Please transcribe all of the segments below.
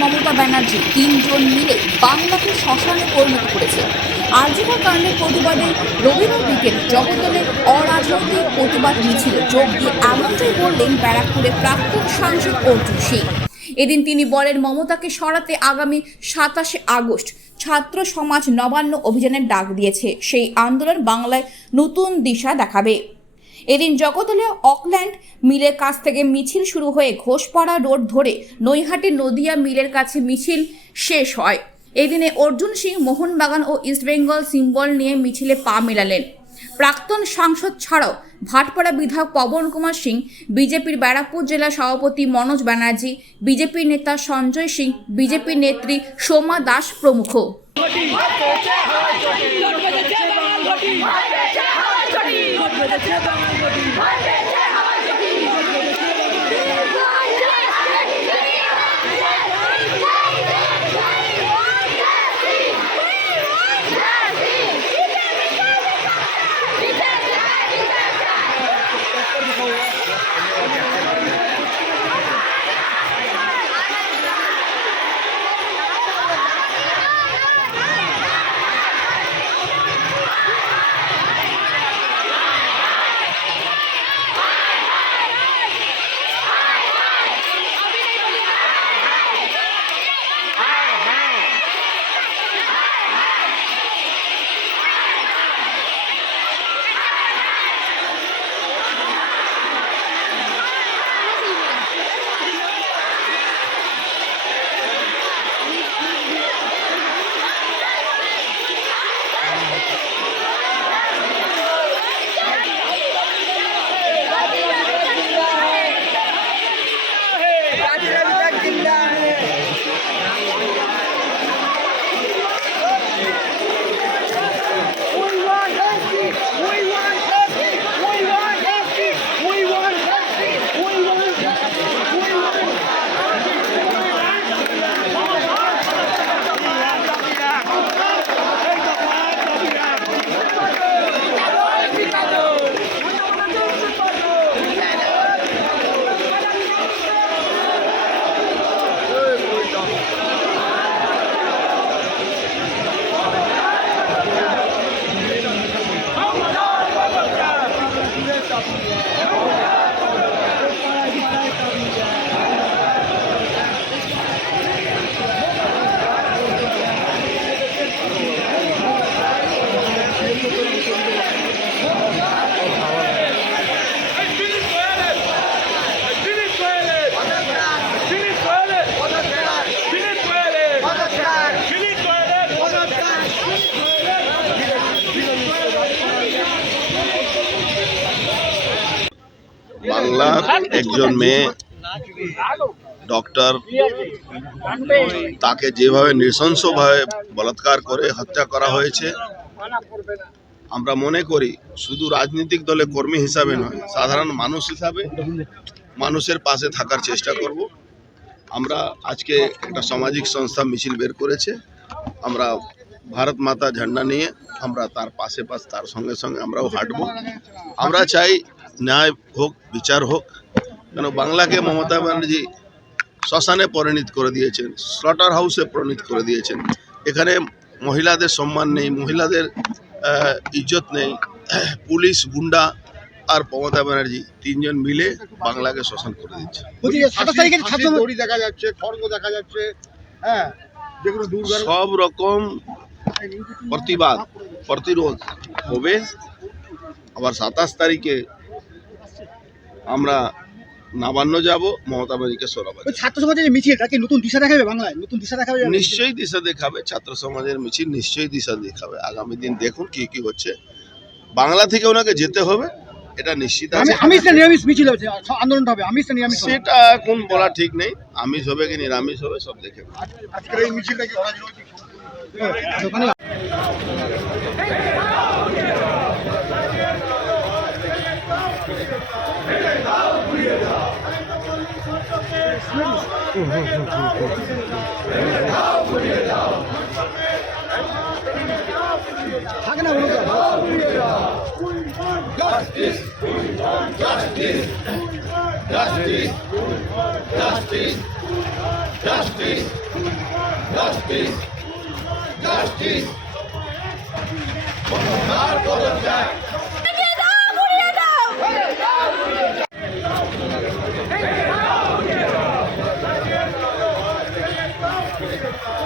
মমতা ব্যানার্জি তিনজন মিলে বাংলাকে শ্মশানে পরিণত করেছে। আর্যিকর কাণ্ডের প্রতিবাদে রবিবার বিকেল জগদলে অরাজনৈতিক প্রতিবাদ মিছিল যোগ দিয়ে এমনটাই বললেন ব্যারাকপুরের প্রাক্তন সাংসদ অর্জুন সিং। এদিন তিনি বলেন, মমতাকে সরাতে আগামী সাতাশে আগস্ট ছাত্র সমাজ নবান্ন অভিযানের ডাক দিয়েছে। সেই আন্দোলন বাংলায় নতুন দিশা দেখাবে। এদিন জগদলীয় অকল্যান্ড মিলের কাছ থেকে মিছিল শুরু হয়ে ঘোষপাড়া রোড ধরে নৈহাটি নদিয়া মিলের কাছে মিছিল শেষ হয়। এদিনে অর্জুন সিং মোহনবাগান ও ইস্টবেঙ্গল সিম্বল নিয়ে মিছিলে পা মেলালেন। প্রাক্তন সাংসদ ছাড়াও ভাটপাড়া বিধায়ক পবন কুমার সিং, বিজেপির ব্যারাকপুর জেলা সভাপতি মনোজ ব্যানার্জি বিজেপি নেতা সঞ্জয় সিং বিজেপি নেত্রী সোমা দাস প্রমুখ। বাংলার একজন মেয়ে ডক্টর তাকে যেভাবে নৃশংসভাবে বলাৎকার করে হত্যা করা হয়েছে, আমরা মনে করি শুধু রাজনৈতিক দলে কর্মী হিসাবে নয়, সাধারণ মানুষ হিসাবে মানুষের পাশে থাকার চেষ্টা করব। আমরা আজকে একটা সামাজিক সংস্থা মিছিল বের করেছে। আমরা ভারত মাতা ঝান্ডা নিয়ে আমরা তার পাশে পাশ, তার সঙ্গে সঙ্গে আমরাও হাঁটবো। আমরা চাই ন্যায় হোক বিচার হোক কেন বাংলাকে মমতা ব্যানার্জি শ্মশানে পরিণত করে দিয়েছেন স্লটার হাউসে পরিণত করে দিয়েছেন। এখানে মহিলাদের সম্মান নেই মহিলাদের ইজ্জত নেই। পুলিশ গুন্ডা আর মমতা ব্যানার্জি তিনজন মিলে বাংলাকে শ্মশান করে দিচ্ছে। দেখা যাচ্ছে দেখা যাচ্ছে হ্যাঁ? যেগুলো সব রকম প্রতিবাদ প্রতিরোধ হবে। আবার সাতাশ তারিখে আমরা নবান্ন যাব মমতা ব্যানার্জিকে সরাবার ছাত্র সমাজের মিছিল তাকে নতুন দিশা দেখাবে বাংলায়? নতুন দিশা দেখাবে নিশ্চয়ই দিশা দেখাবে ছাত্র সমাজের মিছিল নিশ্চয়ই দিশা দেখাবে। আগামী দিন দেখুন কি কি হচ্ছে। বাংলা থেকে ওনাকে যেতে হবে এটা নিশ্চিত আছে। আমিষ নিরামিষ মিছিল হচ্ছে আন্দোলনটা হবে আমিষ নিরামিষ হবে? সেটা এখন বলা ঠিক নেই আমিষ হবে কি নিরামিষ হবে সব দেখে। আজকের এই মিছিলটা কি রাজনৈতিক দোকানে থাকে না বলুন justice, justice, justice.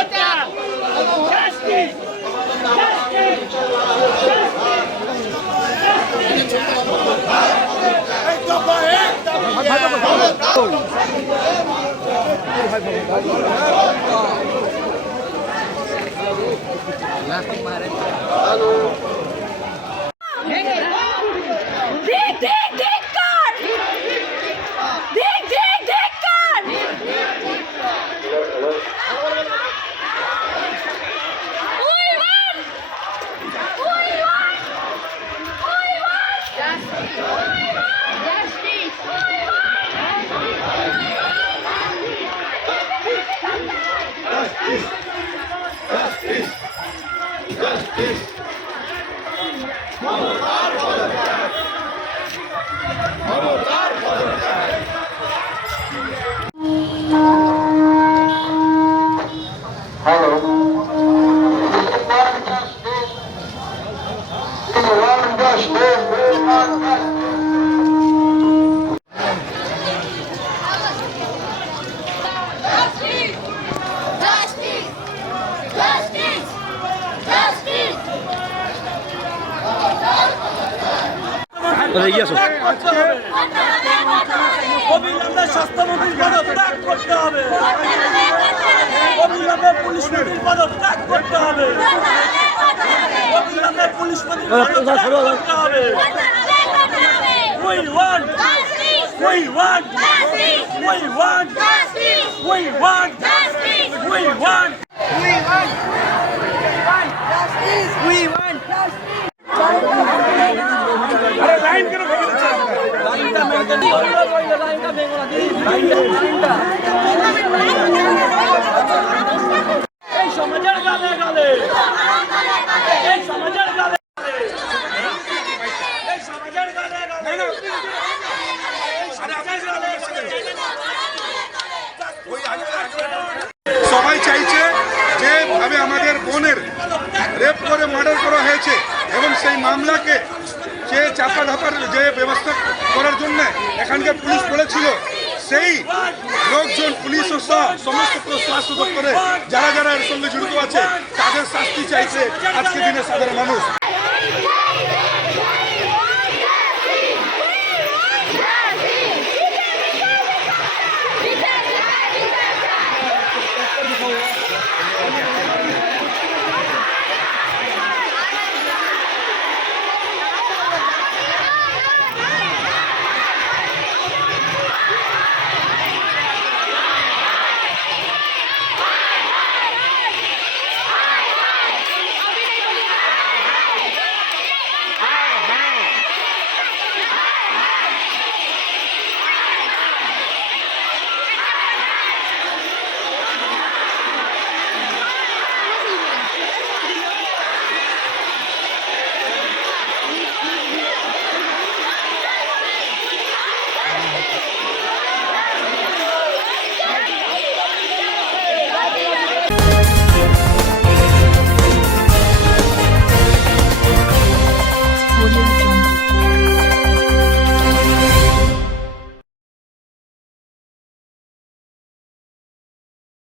Dick, Justice! Justice! অবিলম্বে স্বাস্থ্যমন্ত্রীর পদত্যাগ করতে হবে অবিলম্বে পুলিশ মন্ত্রীর পদত্যাগ করতে হবে। অবিলম্বে পুলিশ মন্ত্রীর পদত্যাগ করতে হবে। We want, we want, we want, we want, we want. লাইনটা মেনটেন করতে লাইনটা ভেঙো না দিদি লাইনটা এই সমাজের গালে গালে এই সমাজের গালে গালে। এই সমাজের গালে গালে এই সমাজের গালে গালে। সবাই চাইছে যেভাবে আমাদের বোনের রেপ করে, মার্ডার করা হয়েছে এবং সেই মামলাকে যে চাপা ধাপার যে ব্যবস্থা করার জন্য এখানকার পুলিশ বলেছিল, সেই লোকজন, পুলিশ ও সমস্ত স্বাস্থ্য দপ্তরে যারা যারা এর সঙ্গে জড়িত আছে, তাদের শাস্তি চাইছে আজকে দিনে সাধারণ মানুষ!